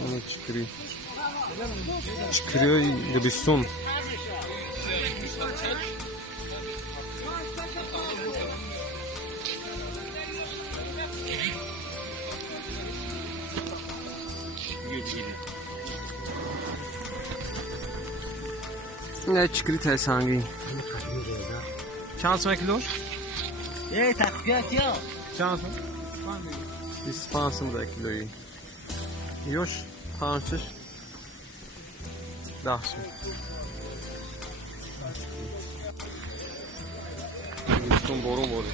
اون چکری بیستون نه چکری تایسانگی چند سمه کیلو؟ ای تقویت یا چند سمه؟ 25 سمه کیلویی یوش پانچش 10 سمه بیستون برون بردیم